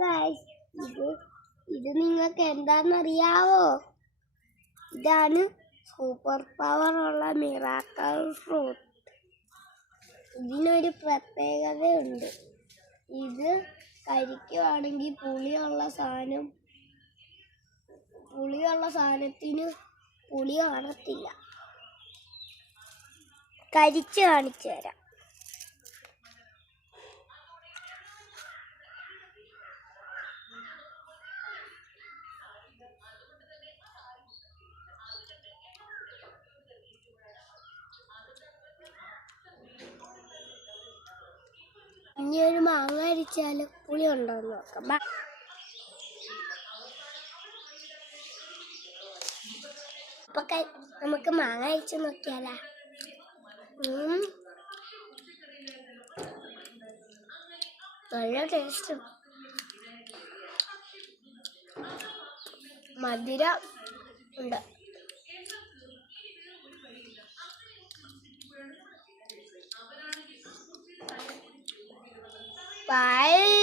Guys, ഇത് നിങ്ങൾക്ക് എന്താണെന്നറിയാവോ? ഇതാണ് സൂപ്പർ പവർ ഉള്ള മിറാക്കിൾ ഫ്രൂട്ട്. ഇതിനൊരു പ്രത്യേകതയുണ്ട്. ഇത് കഴിക്കുവാണെങ്കിൽ പുളിയുള്ള സാധനത്തിന് പുളി കാണത്തില്ല. കരിച്ച് കാണിച്ചു തരാം. ഇനി ഒരു മാങ്ങ അരിച്ചാൽ പുളി ഉണ്ടോന്ന് നോക്കാം. അപ്പൊ നമുക്ക് മാങ്ങ അരിച്ച് നോക്കിയാലോ? നല്ല ടേസ്റ്റ്, മധുരം ഉണ്ട്. Bye.